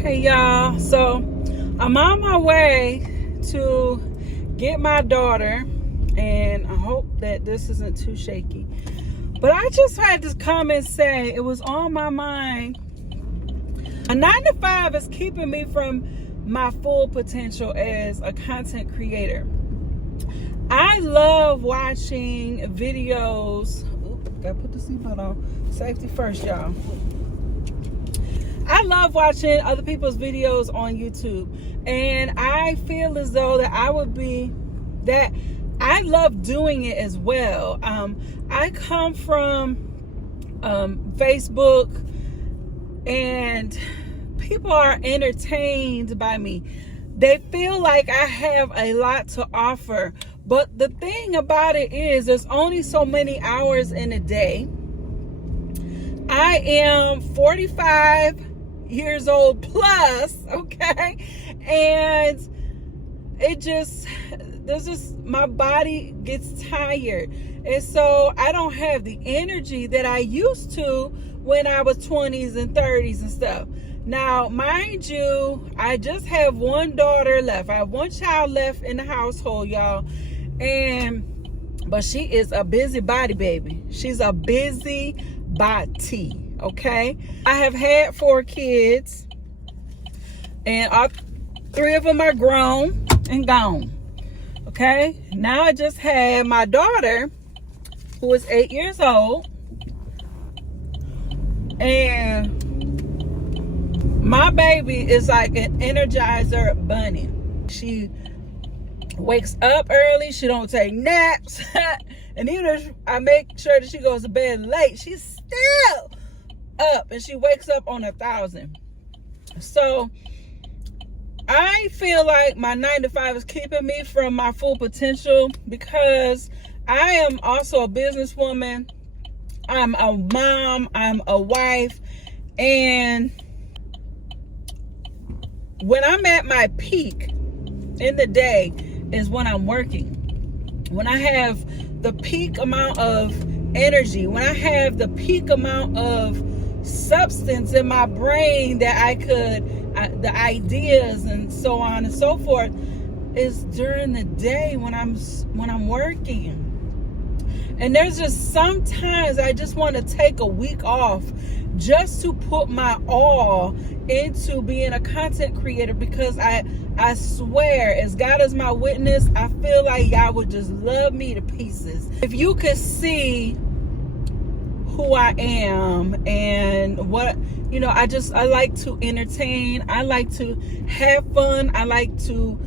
Hey y'all, so I'm on my way to get my daughter, and I hope that this isn't too shaky. But I just had to come and say it was on my mind. A 9 to 5 is keeping me from my full potential as a content creator. I love watching videos. Gotta put the seatbelt on. Safety first, y'all. I love watching other people's videos on YouTube, and I feel as though that I love doing it as well. I come from Facebook, and people are entertained by me. They feel like I have a lot to offer, but the thing about it is there's only so many hours in a day. I am 45 years old plus, okay, and my body gets tired, and so I don't have the energy that I used to when I was 20s and 30s and stuff. Now, mind you, I just have one daughter left. I have one child left in the household, y'all, but she is a busybody, baby. She's a busybody. Okay, I have had 4 kids, and all 3 of them are grown and gone. Okay, now I just had my daughter, who is 8 years old, and my baby is like an Energizer bunny. She wakes up early. She don't take naps, and even if I make sure that she goes to bed late, she's still up, and she wakes up on 1,000. So I feel like my 9 to 5 is keeping me from my full potential, because I am also a businesswoman. I'm a mom, I'm a wife, and when I'm at my peak in the day is when I'm working. When I have the peak amount of energy, when I have the peak amount of substance in my brain that the ideas and so on and so forth, is during the day when I'm working. And there's just sometimes I just want to take a week off just to put my all into being a content creator, because I swear, as God is my witness, I feel like y'all would just love me to pieces if you could see who I am and what, I like to entertain. I like to have fun. I like to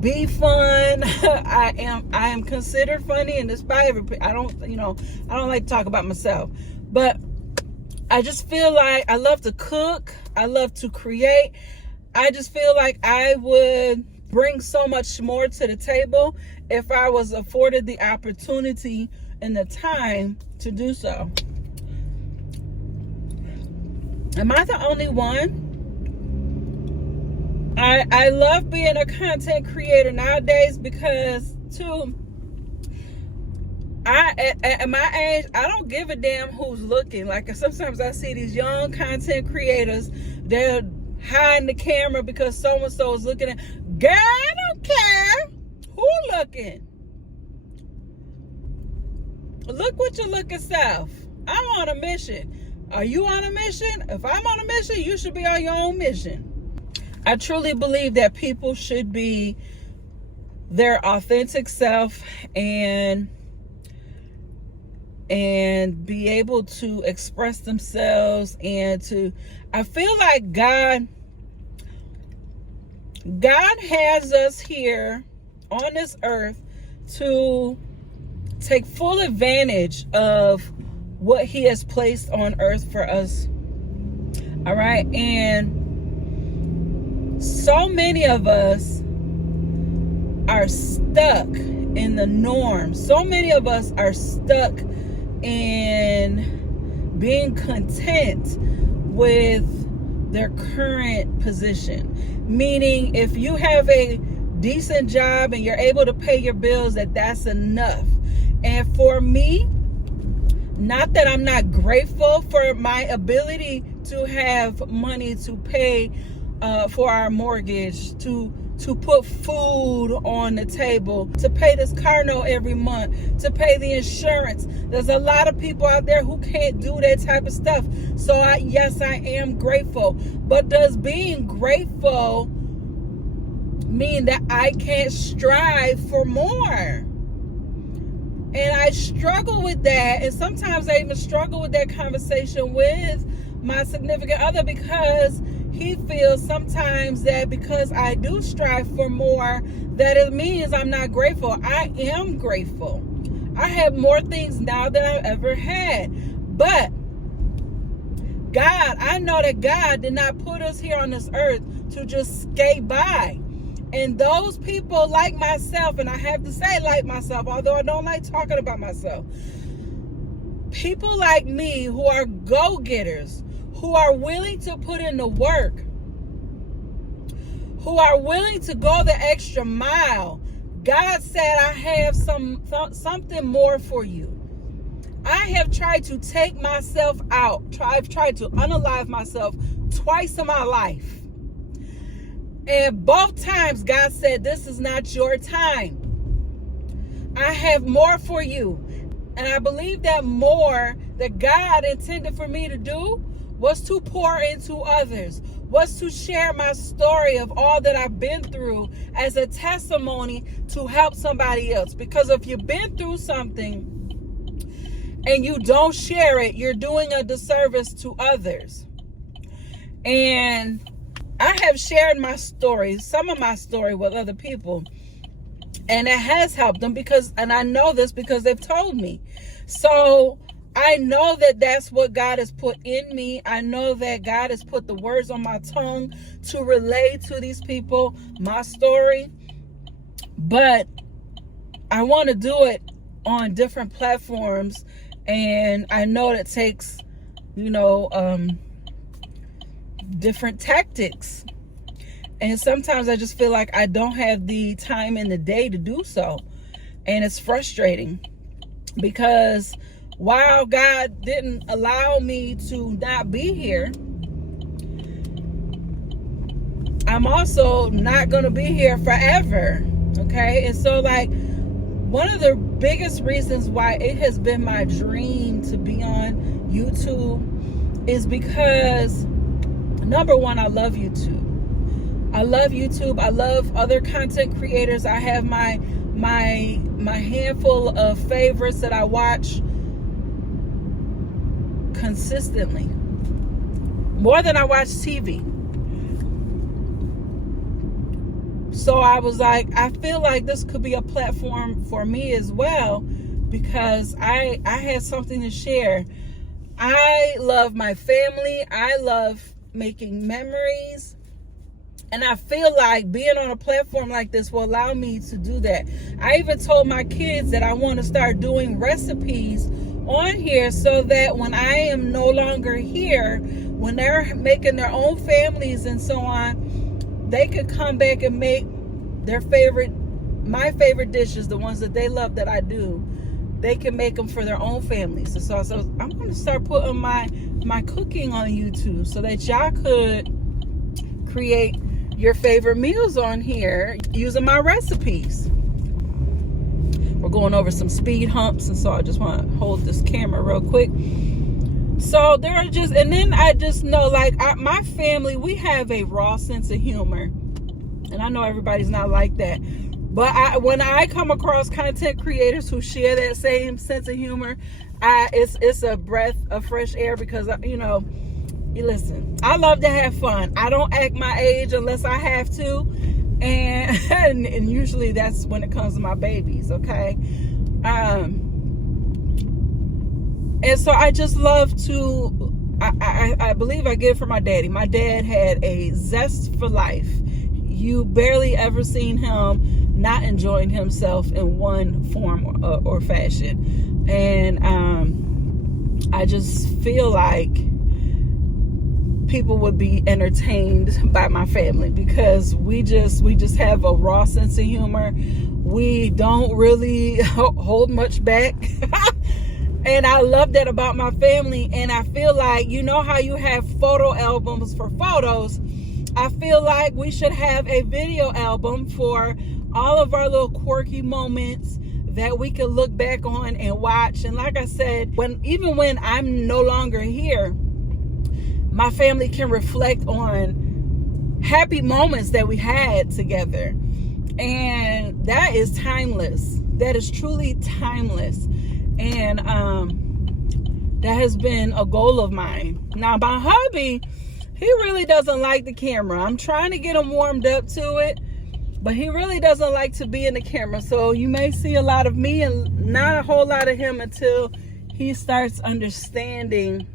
be fun. I am considered funny, and despite everything, I don't like to talk about myself, but I just feel like I love to cook. I love to create. I just feel like I would bring so much more to the table if I was afforded the opportunity and the time to do so. Am I the only one? I love being a content creator nowadays because, too, at my age, I don't give a damn who's looking. Like, sometimes I see these young content creators, they're hiding the camera because so-and-so is looking at. Girl, I don't care who looking. Look what you look yourself. I'm on a mission. Are you on a mission? If I'm on a mission, you should be on your own mission. I truly believe that people should be their authentic self and be able to express themselves, and I feel like God has us here on this earth to take full advantage of what He has placed on earth for us. All right, and so many of us are stuck in the norm. So many of us are stuck in being content with their current position. Meaning, if you have a decent job and you're able to pay your bills, that's enough. And for me, not that I'm not grateful for my ability to have money to pay for our mortgage, to put food on the table, to pay this car note every month, to pay the insurance. There's a lot of people out there who can't do that type of stuff. So yes, I am grateful. But does being grateful mean that I can't strive for more? And I struggle with that. And sometimes I even struggle with that conversation with my significant other, because he feels sometimes that because I do strive for more, that it means I'm not grateful. I am grateful. I have more things now than I've ever had. But God, I know that God did not put us here on this earth to just skate by. And those people like myself, and I have to say like myself, although I don't like talking about myself, people like me who are go-getters, who are willing to put in the work, who are willing to go the extra mile. God said, I have something more for you. I have tried to take myself out. I've tried to unalive myself twice in my life. And both times God said, this is not your time. I have more for you. And I believe that more that God intended for me to do was to pour into others, was to share my story of all that I've been through as a testimony to help somebody else. Because if you've been through something and you don't share it, you're doing a disservice to others. And I have shared my story, some of my story, with other people, and it has helped them, and I know this because they've told me. So I know that that's what God has put in me. I know that God has put the words on my tongue to relay to these people my story. But I want to do it on different platforms. And I know that takes, different tactics. And sometimes I just feel like I don't have the time in the day to do so. And it's frustrating because while God didn't allow me to not be here, I'm also not going to be here forever. Okay. And so one of the biggest reasons why it has been my dream to be on YouTube is because, number one, I love YouTube. I love YouTube. I love other content creators. I have my handful of favorites that I watch consistently, more than I watch TV. So I was like, I feel like this could be a platform for me as well, because I had something to share. I love my family. I love making memories. And I feel like being on a platform like this will allow me to do that. I even told my kids that I want to start doing recipes on here so that when I am no longer here, when they're making their own families and so on, they could come back and make my favorite dishes, the ones that they love that I do. They can make them for their own families. And so I'm going to start putting my cooking on YouTube so that y'all could create your favorite meals on here using my recipes. We're going over some speed humps, and so I just want to hold this camera real quick. So and then I just know, my family, we have a raw sense of humor, and I know everybody's not like that. But when I come across content creators who share that same sense of humor, it's a breath of fresh air, because listen, I love to have fun. I don't act my age unless I have to. And usually that's when it comes to my babies, okay? And so I just love to, I believe I get it from my daddy. My dad had a zest for life. You barely ever seen him not enjoying himself in one form or fashion. And I just feel like people would be entertained by my family, because we just have a raw sense of humor. We don't really hold much back. And I love that about my family. And I feel like, how you have photo albums for photos, I feel like we should have a video album for all of our little quirky moments that we can look back on and watch. And like I said, even when I'm no longer here, my family can reflect on happy moments that we had together. And that is timeless. That is truly timeless. And that has been a goal of mine. Now, my hubby, he really doesn't like the camera. I'm trying to get him warmed up to it, but he really doesn't like to be in the camera. So you may see a lot of me and not a whole lot of him until he starts understanding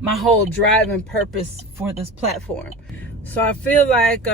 my whole drive and purpose for this platform. So I feel like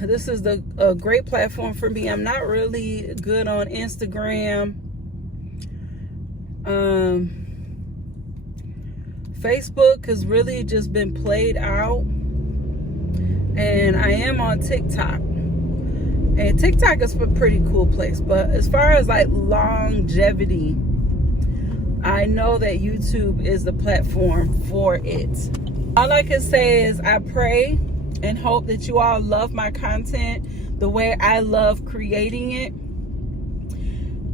this is a great platform for me. I'm not really good on Instagram. Facebook has really just been played out. And I am on TikTok. And TikTok is a pretty cool place. But as far as like longevity, I know that YouTube is the platform for it. All I can say is I pray and hope that you all love my content the way I love creating it.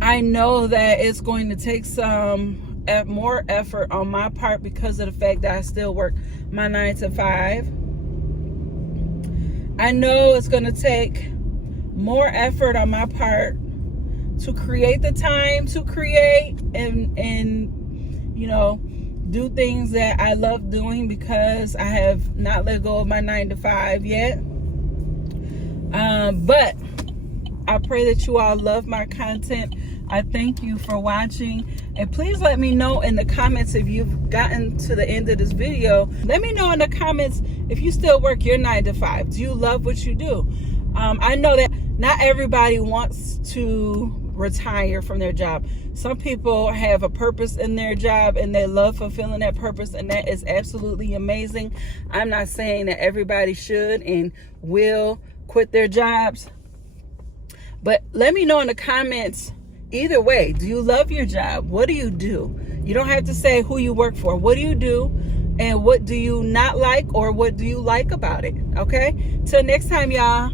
I know that it's going to take some more effort on my part because of the fact that I still work my 9 to 5. I know it's going to take more effort on my part to create the time to create and you know, do things that I love doing because I have not let go of my 9 to 5 yet. But I pray that you all love my content. I thank you for watching, and please let me know in the comments if you've gotten to the end of this video. Let me know in the comments if you still work your 9 to 5. Do you love what you do? I know that not everybody wants to retire from their job. Some people have a purpose in their job and they love fulfilling that purpose, and that is absolutely amazing. I'm not saying that everybody should and will quit their jobs, but let me know in the comments. Either way, do you love your job? What do you do? You don't have to say who you work for. What do you do? And what do you not like, or what do you like about it? Okay? Till next time, y'all.